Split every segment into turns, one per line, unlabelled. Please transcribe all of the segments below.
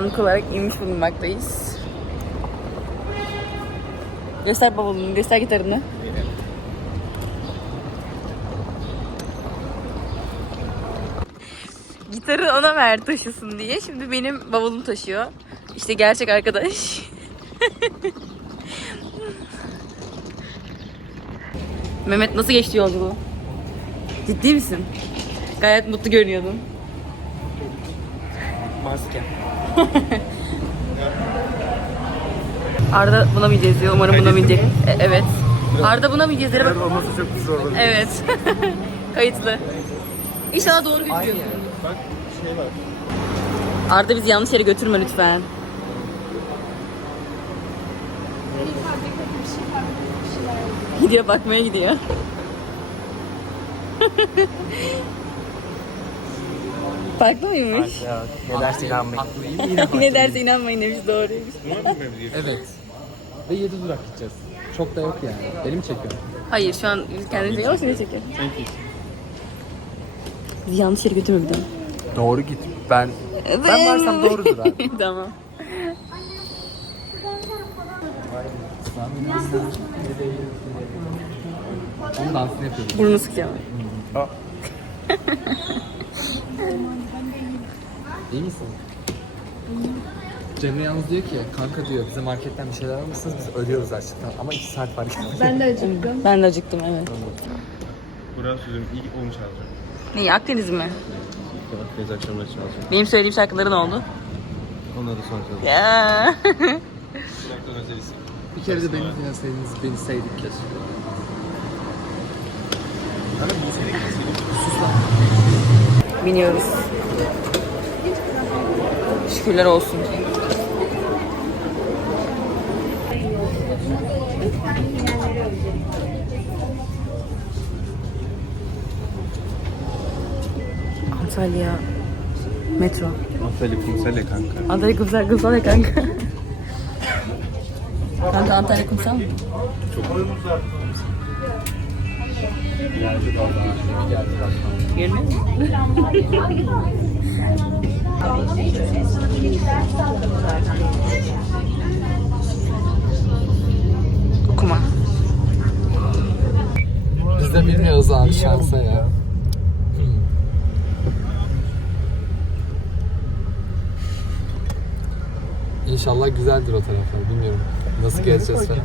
Anlık olarak inmiş bulunmaktayız. Göster bavulunu, göster gitarını. Gitarı ona ver taşısın diye. Şimdi benim bavulumu taşıyor. İşte gerçek arkadaş. Mehmet nasıl geçti yolculuğu? Ciddi misin? Gayet mutlu görünüyordun.
Maske.
Arda buna mı gideceğiz diyor. Umarım buna mı gidecek. E, evet. Arda buna bak-
Eğer olmasa çok güzel olur.
Evet. Kayıtlı. İnşallah doğru götürüyorsun.
Bak şey var.
Arda bizi yanlış yere götürme lütfen. Gidiyor bakmaya gidiyor. Farklı mıymış?
Ya ne derse inanmayın.
ne derse inanmayın demiş doğruymuş.
Evet. Ve 7 durak gideceğiz. Çok da yok yani. Benim çekiyorum.
Hayır şu an kendini yavaş yavaş çekiyor.
Sen kimsin?
Bizi yanlış yere götürme bir daha.
Doğru git. Ben ben varsam doğrudur abi.
tamam.
Onun dansını yapıyoruz.
Burnunu sıkacağım.
İyi misin? Cemre yalnız diyor ki kanka diyor bize marketten bir şeyler alır mısınız biz ölüyoruz açlıktan ama 2 saat var.
Ben de acıktım.
Ben de acıktım evet.
Burak sözüm ilk onu çalacağım.
Ne Akdeniz mi?
Deniz akşamları çalacağım.
Benim söylediğim şarkıları ne oldu?
Onları da sonra çalacağım.
Ya.
Şarkıdan özel isim.
bir kere de beni dinleseydiniz beni sevdik keşke.
Biniyoruz. Şükürler olsun. Antalya metro.
Antalya kumsal kanka.
Antalya kumsal kumsal ya kanka. Kanka Antalya kumsal mı? Mu? Okuma.
Biz de bilmiyoruz abi şansa ya. İnşallah güzeldir o taraflar. Bilmiyorum. Nasıl gezeceğiz falan.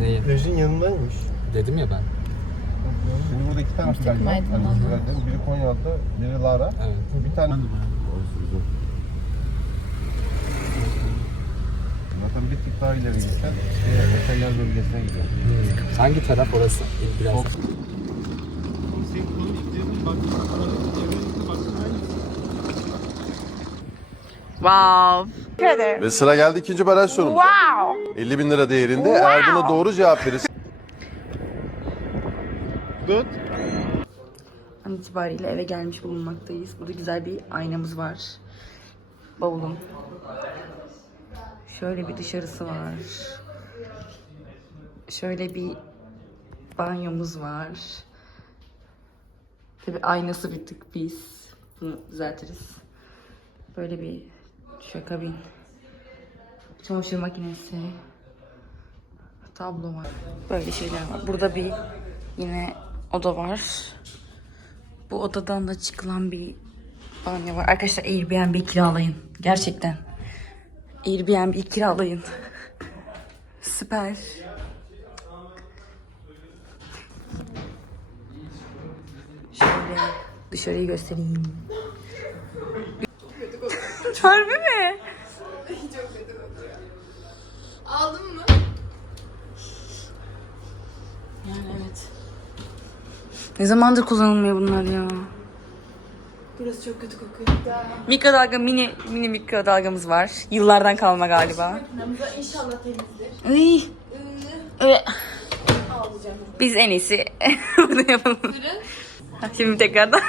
Neyi?
Plajın yanındaymış.
Dedim ya ben.
Şimdi burada iki tane plaj var. Hani plajların. Biri Konyaaltı, biri Lara.
Evet.
Bir tane... Zaten bir tık daha ileri gitsen şey, oteller bölgesine gidiyor.
Hangi taraf orası? Biraz.
Wow.
Ve sıra geldi ikinci baraj sorumuza. 50 bin lira değerinde. Eğer buna doğru cevap verirsen
Good.
An itibariyle eve gelmiş bulunmaktayız. Burada güzel bir aynamız var. Bavulum. Şöyle bir dışarısı var. Şöyle bir banyomuz var. Tabi aynası bir tık biz. Bunu düzeltiriz. Böyle bir şakabin. Çamaşır makinesi. Tablo var. Böyle şeyler var. Burada bir yine oda var. Bu odadan da çıkılan bir banyo var. Arkadaşlar Airbnb kiralayın. Gerçekten. Airbnb kiralayın. Süper. Şöyle dışarıyı göstereyim. Harbi mi?
Aldın mı?
Yani evet. Ne zamandır kullanılmıyor bunlar ya.
Burası çok kötü kokuyor.
Mikrodalga mini mini mikrodalgamız var. Yıllardan kalma galiba.
Makinamıza inşallah temizdir.
Ay. Öyle.
Ağlayacağım.
Biz en iyisi bunu yapalım.
Fırın.
Şimdi tekrardan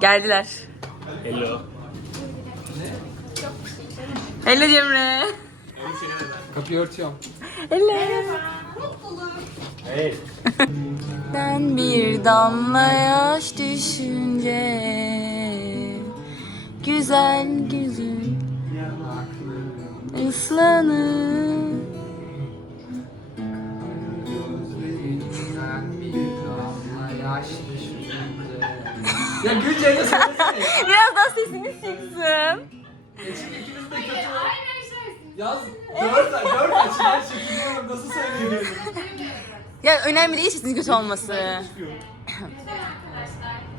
geldiler.
Hello.
Hello Cemre.
Kapıyı örtüyorum.
Hello.
Hey.
Ben bir damla yaş düşünce Güzel güzün ıslanır
Ya Gülce'yle söylesene.
Biraz daha sesini çıksın.
İkimiz de kötü. Yaz. Dört, dört açıdan çekiliyorum. Nasıl söyleyeyim?
Ya önemli değil sesiniz kötü olması.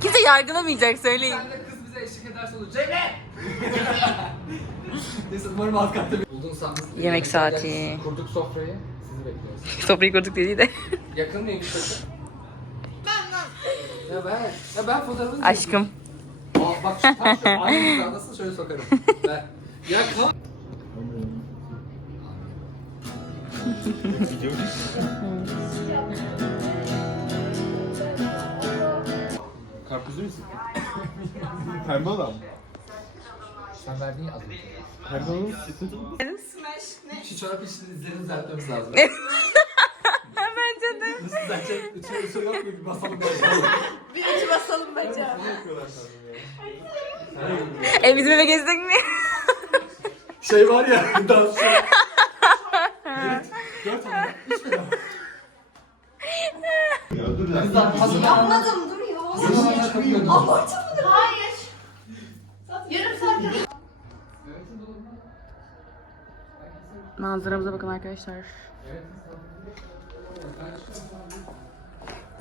Kimse yargılamayacak söyleyin.
Sen de kız bize eşlik ederse olur. Cemre! Neyse umarım alt katta bir... Buldun sanmış.
Yemek saati.
Kurduk sofrayı. Sizi bekliyoruz.
Sofrayı kurduk dediği de.
Yakın mıymış? Ben ben. Ya ben. Ya ben fotoğrafını
Aşkım.
Aa, bak şu tam şu aynı hizadasın şöyle sokarım. Ben. Ya kal.
Karpuzu musun? Pembe olan mı?
Sen verdin ya az önce.
Pembe olan mı?
Şu çorap işini izlerini düzeltmemiz lazım.
Bence de.
Nasıl düzeltecek? Üçüne üçüne yok mu? Bir basalım böyle.
Bir üç basalım bence.
E bizim eve gezdik mi?
Şey var ya dansçı. Dört tane. Üç tane. Biz daha hazırlanalım.
Anladım dur ya.
Kapıyorduk.
Abartamadım. Hayır. Yarım saat
Manzaramıza bakın arkadaşlar.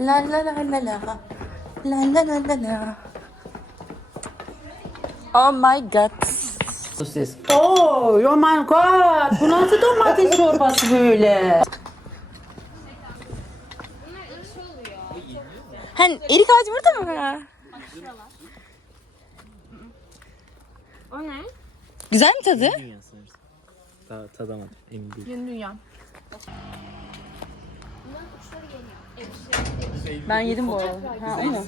La la la la la. La la la la la. Oh my god.
Oh, oh my god. Bu nasıl domates çorbası böyle?
Hani erik ağacı burada mı?
O ne?
Güzel mi tadı?
Daha tadamadım. Emin değilim.
Yeni dünya.
Ben yedim bu arada. Ha, o mu?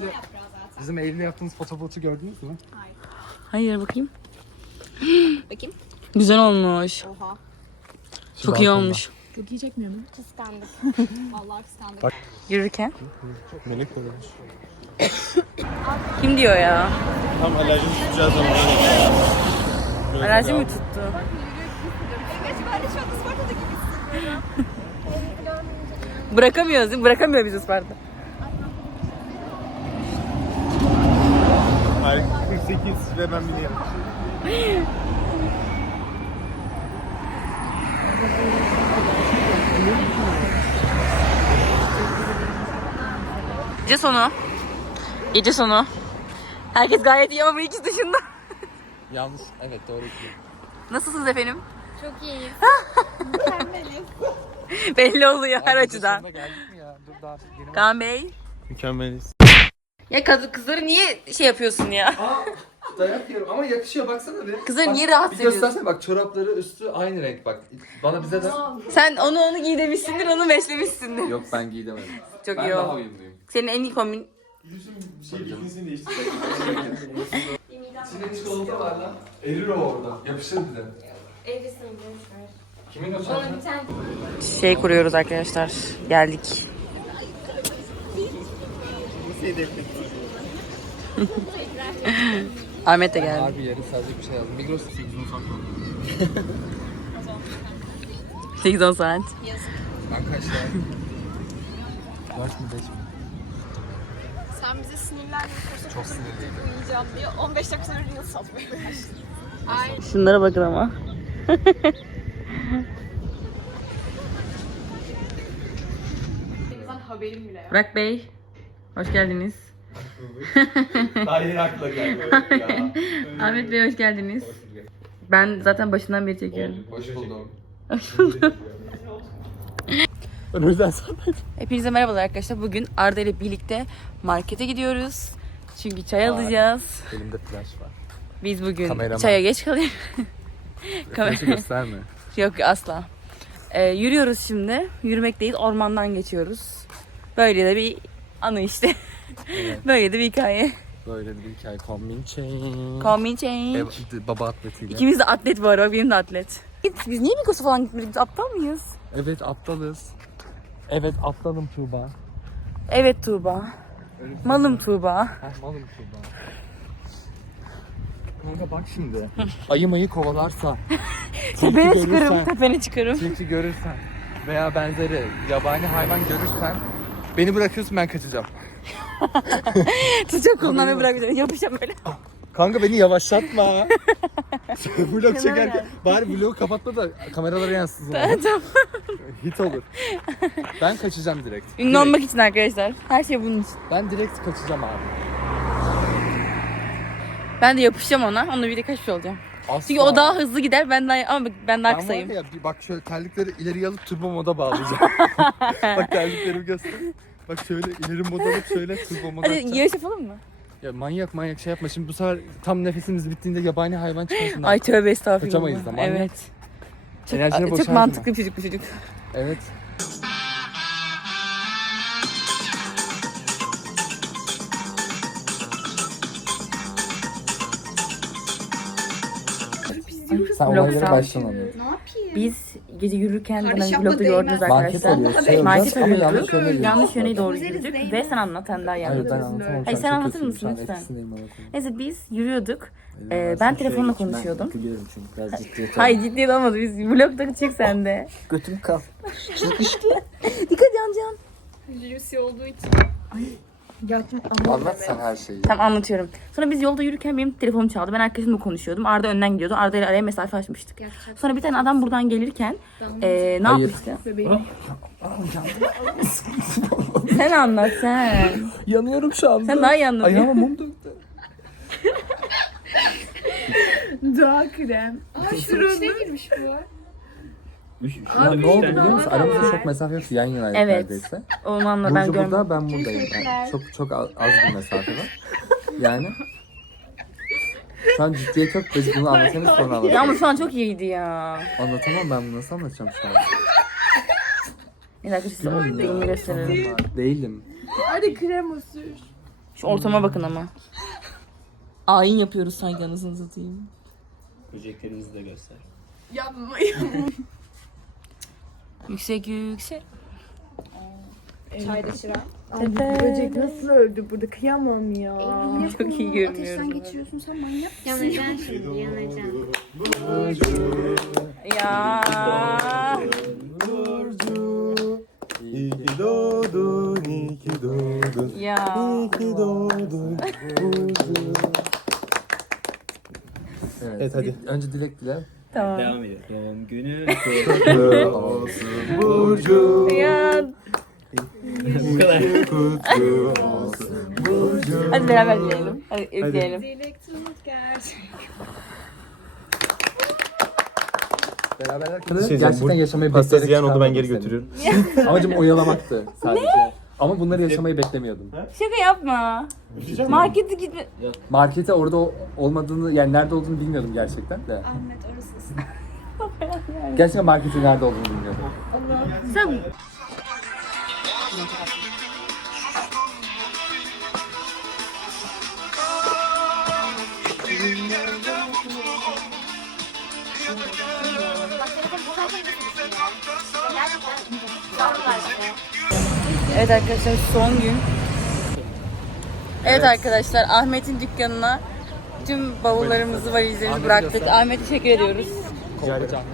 Bizim Eylül'le yaptığımız fotoğrafı gördünüz mü?
Hayır bakayım.
Bakayım.
Güzel olmuş.
Oha.
Çok iyi olmuş.
Çok iyi çekmiyor mu? Kıskandık. Vallahi kıskandık.
Yürürken.
Melek olmuş.
Kim diyor ya?
Tam alerjim tutacağı zaman.
Alerji mi tuttu? Bırakamıyoruz değil mi? Bırakamıyor bizi Isparta.
Hayır 48 ve ben bineyim.
Gece sonu. Gece sonu. Herkes gayet iyi ama bu ikisi dışında.
Yanlış. Evet doğru.
Nasılsınız efendim?
Çok iyiyiz.
Belli oluyor her açıdan. Kaan Bey.
Mükemmeliz.
Ya kız, kızları niye şey yapıyorsun ya?
Dayak yiyorum ama yakışıyor baksana bir.
Kızları
Bak,
niye rahatsız
Bir göstersene bak çorapları üstü aynı renk bak. Bana bize de.
Sen onu onu giy demişsindir, onu beslemişsindir.
Yok ben giydemedim.
Çok
ben
iyi
daha
oldu.
uyumluyum.
Senin en iyi kombin.
Şey bilgisini değiştirdik.
İçinde çikolata var lan. Erir o orada. Yapışır bize.
Evlisin boşver.
Kimin o
bir tane
Şey kuruyoruz arkadaşlar. Geldik. Ahmet de geldi.
Harbi yarı sadece bir şey yazdım. Migros 8'in saklı.
8-10 saat.
Arkadaşlar. 4 mü 5 mi?
Sen bize sinirlenme.
Çok sinirliyim.
Uyuyacağım diye 15 dakika sonra reel satmaya başladın. Ay.
Şunlara bakın ama.
Haberim bile yok.
Burak Bey. Hoş geldiniz.
Daha yeni akla geldi. ya.
Ahmet Bey hoş geldiniz. Ben zaten başından beri çekiyorum.
Hoş buldum.
Yüzden sen
Hepinize merhabalar arkadaşlar. Bugün Arda ile birlikte markete gidiyoruz. Çünkü çay alacağız.
Elimde flash var.
Biz bugün
Kameraman.
çaya geç kalıyoruz.
Flash'ı gösterme.
Yok asla. Ee, yürüyoruz şimdi. Yürümek değil ormandan geçiyoruz. Böyle de bir anı işte. Böyle de bir hikaye.
Böyle bir hikaye. Kombin chain.
Common change.
Ev, baba atletiyle.
İkimiz de atlet bu arada. Benim de atlet. Biz niye Migros'a falan gitmedik? Biz aptal mıyız?
Evet aptalız. Evet aptalım Tuğba.
Evet Tuğba.
Bir-
Malım Tuğba.
Heh, malım Tuğba. Kanka bak şimdi. Ayı mayı kovalarsa.
Tepene çıkarım. Tepene çıkarım.
Tilki görürsen veya benzeri yabani hayvan görürsen beni bırakıyorsun ben kaçacağım.
Tutacak kolundan ve bırakacağım. Yapacağım böyle.
Kanka beni yavaşlatma. Vlog çekerken bari vlogu kapatma da kameralara yansısın.
tamam.
Hit olur. Ben kaçacağım direkt.
Ünlü
Direkt.
olmak için arkadaşlar. Her şey bunun için.
Ben direkt kaçacağım abi.
Ben de yapışacağım ona. Onunla birlikte kaçmış olacağım.
Asla.
Çünkü o daha hızlı gider. Ben daha ama ben daha
ben
kısayım.
var ya bir bak şöyle terlikleri ileri alıp turbo moda bağlayacağım. bak terliklerimi göster. Bak şöyle ileri moda alıp şöyle turbo moda
Hadi
atacağım.
yarış yapalım mı?
Ya manyak manyak şey yapma. Şimdi bu sefer tam nefesimiz bittiğinde yabani hayvan çıkmasın.
Ay tövbe estağfurullah.
Kaçamayız da, manyak.
Evet. Çok,
Enerjini
çok
boşaltma.
mantıklı bir çocuk bu çocuk.
Evet. Sen
Vlog
olaylara
sağ-
baştan anlat.
Biz gece yürürken
Kardeş
bana
yapma
vlogda gördünüz.
Market
arkadaşlar.
arıyoruz, şey
Market
alacağız ama
arıyorduk.
yanlış yöne gidiyoruz.
Yanlış yöne doğru
Üzeriz
yürüdük. Ve sen anlat sen daha iyi
Hayır ben
anlat.
anlatamam.
Hayır, sen
çok
anlatır
kötüyüm,
mısın
şu an
lütfen?
etkisindeyim.
Neyse biz yürüyorduk. Ee, ben
şöyle
telefonla
geçeyim,
konuşuyordum.
Gülüyorum çünkü biraz ciddiyet
Hayır ciddi olmadı. Biz vlogda çek sen de.
Götüm kal.
Dikkat yan can.
Lucy olduğu için.
Anlat sen her şeyi.
Tamam anlatıyorum. Sonra biz yolda yürürken benim telefonum çaldı. Ben arkadaşımla konuşuyordum. Arda önden gidiyordu. Arda ile araya mesafe açmıştık. Sonra bir tane adam buradan gelirken eee ne
Hayır.
yapmıştı? sen anlat sen.
Yanıyorum şu anda.
Sen daha iyi anlat.
Ayağıma mum döktü.
Daha krem. Aa şurada. Girmiş bu.
Ya ne oldu biliyor musun? Aramızda çok mesafe yok. Yan yanaydık
Evet.
neredeyse.
Ormanla ben
Burcu
görmedim.
burada, ben buradayım. Yani çok çok az, az bir mesafe var. Yani şu an ciddiyet yok. Biz bunu anlatamız sonra
Ya ama şu an çok iyiydi ya.
Anlatamam ben bunu nasıl anlatacağım şu an?
Bir dakika size
Değilim ya.
gösterelim.
Değilim.
Hadi krem sür.
Şu ortama bakın ama. Ayin yapıyoruz sanki anasını satayım.
Böceklerimizi de göster.
Yapma.
Yüksek yüksek.
Çayda çıra.
Böcek nasıl öldü burada? Kıyamam ya.
Çok iyi görünüyoruz.
Ateşten geçiriyorsun sen manyak.
Yanacaksın şimdi yanacaksın.
Ya.
İyi ki doğdun, iyi ki doğdun.
Ya.
İyi ki doğdun. Evet,
Evet, hadi.
Önce dilek dile.
Tamam.
Devam ediyor. Doğum günü.
Kutlu olsun Burcu.
Ya.
Bu kadar.
Kutlu olsun Burcu.
Hadi beraber dileyelim. Hadi üfleyelim.
Elektronik gerçek.
Beraber
Şey
herkese
diyeceğim,
gerçekten yaşamayı
Pasta
bekleyerek
ziyan oldu ben geri
çıkarmadım
götürüyorum.
seni. Amacım oyalamaktı sadece. Ama bunları yaşamayı beklemiyordum.
Şaka yapma. Markete gitme.
Markete orada o- olmadığını, yani nerede olduğunu bilmiyordum gerçekten de.
Ahmet orasısın.
Gerçekten marketin nerede olduğunu bilmiyordum.
Sen Evet arkadaşlar son gün. Evet arkadaşlar Ahmet'in dükkanına tüm bavullarımızı, valizlerimizi bıraktık. Ahmet'e teşekkür ediyoruz. Kalkacağım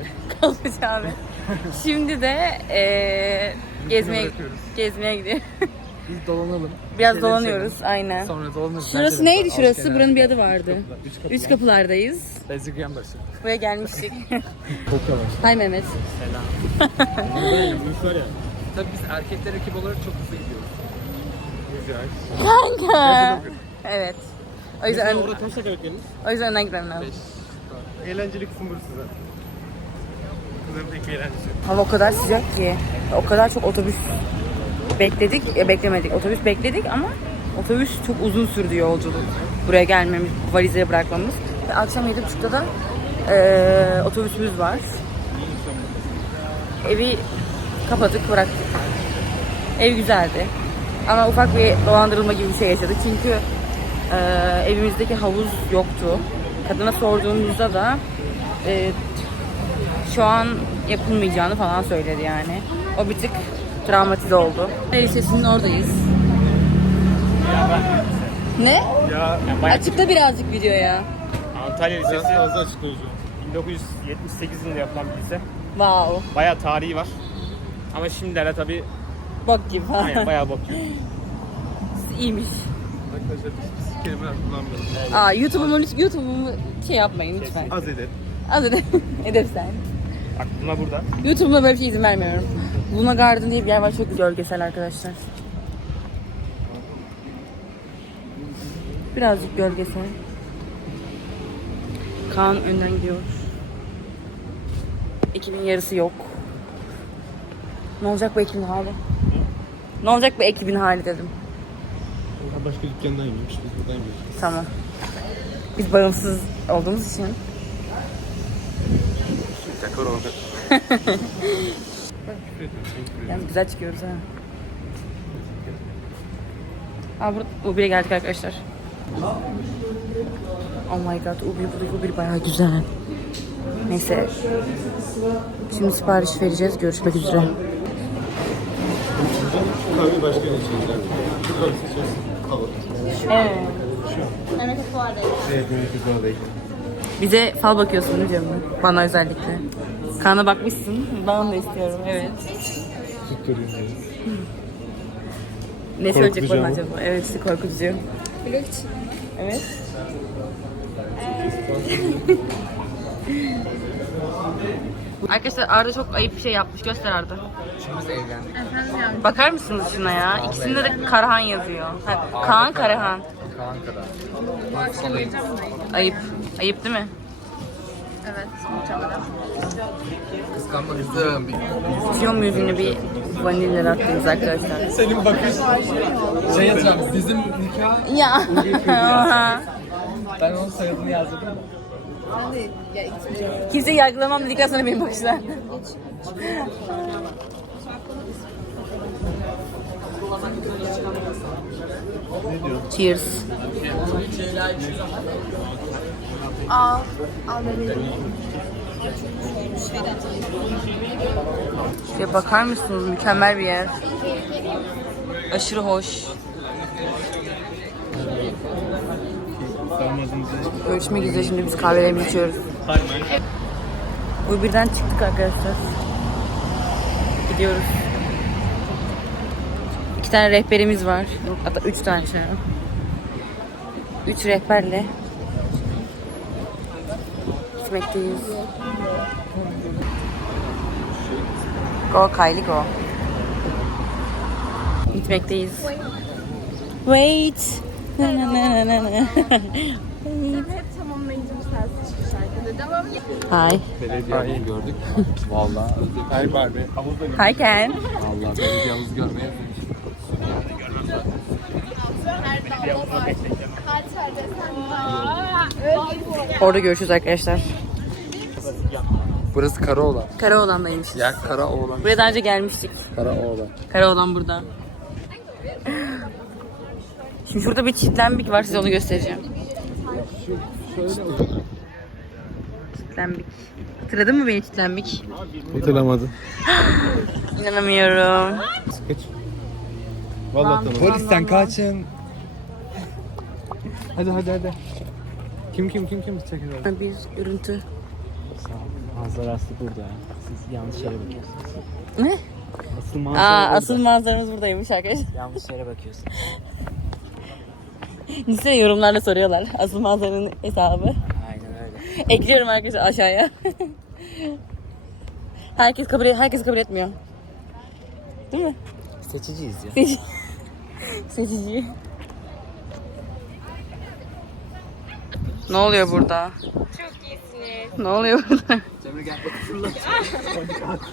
Ahmet. Şimdi de eee gezmeye gezmeye gidiyor.
Biz dolanalım.
Biraz
Şeyleri
dolanıyoruz aynen.
Sonra dolanırız.
Şurası neydi şurası? Buranın bir adı vardı. Üç kapılardayız.
Bezirgen başı.
Buraya gelmiştik.
Çok yavaş.
Hay Mehmet.
Tabii biz erkekler ekip olarak çok hızlı gidiyoruz.
Kanka. Evet. O yüzden, ön,
Orada kaç dakika
o yüzden önden gitmem lazım.
Eğlenceli kısım burası zaten. Kızların tek bir eğlencesi.
Hava o kadar sıcak ki. O kadar çok otobüs bekledik. Ya beklemedik. Otobüs bekledik ama Otobüs çok uzun sürdü yolculuk. Buraya gelmemiz, valizleri bırakmamız. Ve akşam 7.30'da da eee, otobüsümüz var. Evi kapatıp bıraktık. Ev güzeldi. Ama ufak bir dolandırılma gibi bir şey yaşadık. Çünkü eee, evimizdeki havuz yoktu. Kadına sorduğumuzda da eee, şu an yapılmayacağını falan söyledi yani. O bir tık travmatize oldu. Lisesi'nin oradayız. Ne?
Ya, bayağı
Açıkla birazcık videoya.
Antalya Lisesi 1978 yılında yapılan bir lise.
Wow.
Bayağı tarihi var. Ama şimdilerde tabii
Bak gibi.
aynen bayağı bakıyor.
İyiymiş.
Arkadaşlar biz kelimeler kullanmıyoruz.
Aa YouTube'umu YouTube'umu şey yapmayın lütfen.
Az edin.
Az edep. edep sen.
Bak buna burada.
YouTube'da böyle bir şey izin vermiyorum. Luna Garden diye bir yer var çok gölgesel arkadaşlar. Birazcık gölgesel. Kaan önden gidiyor. Ekibin yarısı yok. Ne olacak bu ekibin hali? Ne olacak bu ekibin hali dedim.
Başka dükkandan yemiş. Biz buradan yiyoruz.
Tamam. Biz bağımsız olduğumuz için.
Çakar orada.
Yani güzel çıkıyoruz ha. Aa burada Uber'e geldik arkadaşlar. Oh my god Uber, Uber, Uber bayağı güzel. Neyse. Şimdi sipariş vereceğiz. Görüşmek üzere.
Kahve başka ne içeceğiz? Şu kahve seçeceğiz. Kahve.
Evet.
Evet, benimki daha değil.
Bize fal bakıyorsun değil mi? Bana özellikle. Kana bakmışsın. Ben de istiyorum. Evet.
Tutturayım diye.
Ne söyleyecek bana acaba? Evet işte korkutucu. Evet. Arkadaşlar Arda çok ayıp bir şey yapmış. Göster Arda.
Biz evlendik.
Bakar mısınız şuna ya? İkisinde de Karahan yazıyor. Ha, Kaan Karahan.
Kaan kadar.
Ayıp. Ayıp değil mi?
Kıskanmak istiyorum.
İstiyor muyuz yine bir vanilya lattemiz arkadaşlar?
Senin bakış.
Şey yazacağım. Bizim nikah.
Ya.
Ben onun soyadını yazdırdım.
Kimseyi yargılamam dedikten sonra benim bakışlar. Cheers. Şuraya bakar mısınız? Mükemmel bir yer. Aşırı hoş. Görüşmek üzere şimdi biz kahvelerimizi içiyoruz. Uber'den çıktık arkadaşlar. Gidiyoruz. İki tane rehberimiz var. Hatta üç tane şey. Üç rehberle gitmekteyiz. Go Kylie go. Gitmekteyiz. Wait. Na.
Hep tamamlayıcı bir sensin şu şarkıda. Devam
Hi.
Belediyeyi gördük. Valla. Hay Barbie.
Hi Ken.
Allah belediyemizi görmeye
Orada görüşürüz arkadaşlar.
Burası Karaoğlan.
Karaoğlan'daymışız.
Ya Karaoğlan.
Buraya daha önce gelmiştik.
Karaoğlan.
Karaoğlan burada. Şimdi şurada bir çitlenbik var. Size onu göstereceğim. Çitlenbik. Hatırladın mı beni çitlenbik?
Hatırlamadım.
İnanamıyorum.
Kaç. Vallahi tamam.
Polisten kaçın.
Hadi hadi hadi. Kim kim kim kim çekiyor?
Bir görüntü.
Manzarası burada. Siz yanlış yere bakıyorsunuz.
Ne?
Asıl
Aa,
manzara
asıl manzaramız buradaymış arkadaşlar.
Yanlış yere bakıyorsun.
Lise yorumlarda soruyorlar. Asıl manzaranın hesabı.
Aynen öyle.
Ekliyorum arkadaşlar aşağıya. herkes kabul herkes kabul etmiyor. Değil mi?
Seçiciyiz ya.
Seçici. Seçici. Ne oluyor burada? Çok iyisiniz. Ne oluyor burada?
Cemre gel bak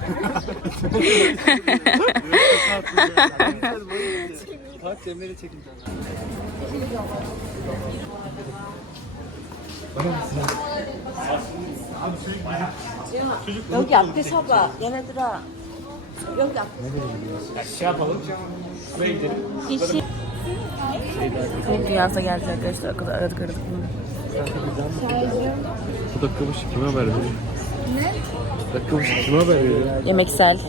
Bak Park demleri çekin.
Yok ya pis abla yemedir ha. Yok ya. Ya
şey yapalım. Şuraya gidelim.
İşi. Zor dünyasına geldi arkadaşlar. O kadar aradık aradık bunu.
Bu dakika başı kime haber veriyor? Ne? Dakika başı kime haber veriyor?
Yemeksel.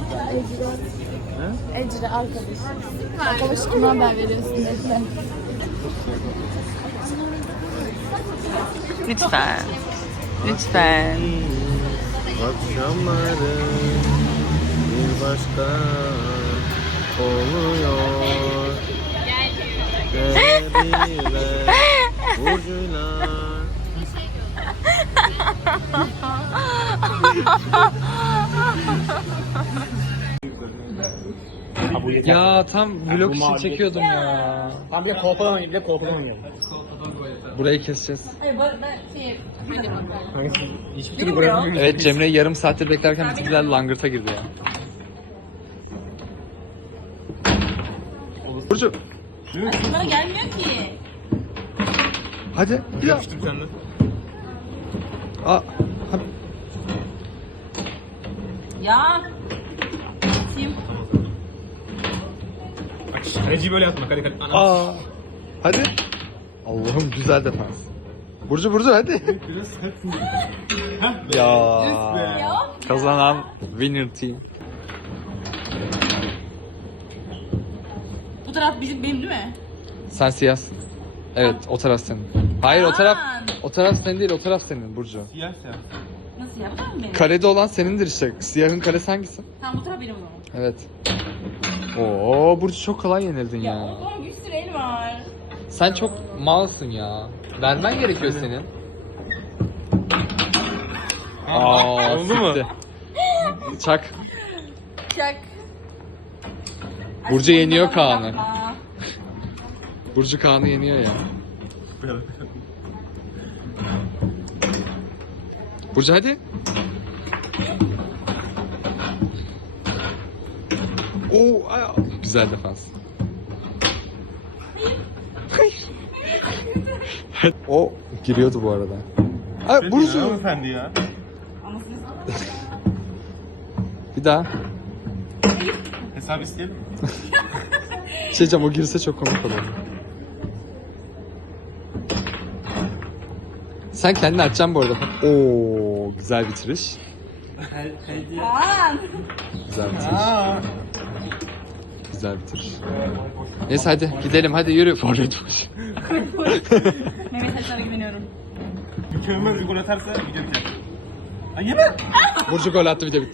Ecre arkadaşım. Arkadaş kime haber veriyorsun Ecre?
Lütfen. Lütfen.
Akşamları bir başka oluyor. Devriler, burcular.
Ya tam vlog için çekiyordum ya.
Tam bir de korkudan oynayayım. Bir de korkudan oynayalım.
Burayı keseceğiz.
Hiçbir türlü buraya
Evet Cemre yarım saattir beklerken bizimkiler langırta girdi ya. Burcu.
Bana gelmiyor ki.
Hadi. Ya. Aa, hadi.
Ya.
Kaleciyi böyle yapma. Hadi hadi.
Aa. Hadi. Allah'ım güzel defans. Burcu Burcu hadi. ya. Kazanan winner team.
Bu taraf bizim benim değil mi?
Sen siyahsın. Evet o taraf senin. Hayır o taraf o taraf senin değil o taraf senin Burcu.
Nasıl ya? Bu taraf mı benim?
Karede olan senindir işte. Siyahın karesi hangisi?
Tamam bu taraf benim o zaman.
Evet. Oo Burcu çok kolay yenildin ya.
Oğlum bir sürü el var.
Sen çok malsın ya. Vermen gerekiyor senin. Aa,
Oldu mu?
Çak.
Çak.
Burcu yeniyor Kaan'ı.
Yapma.
Burcu Kaan'ı yeniyor ya. Burcu hadi. Oo, güzel defans. o giriyordu bu arada. Ay, Burcu.
Hanımefendi ya.
Bir daha.
Hesap isteyelim mi?
Şey diyeceğim o girse çok komik olur. Sen kendini açacaksın bu arada. Oo güzel bitiriş. Güzel bitiriş. Güzel bitiriş. Neyse hadi gidelim hadi yürü. Forvet boş.
Mehmet Hasan'a güveniyorum.
Mükemmel bir gol atarsa video biter. Ay yeme!
Burcu gol attı video bitti.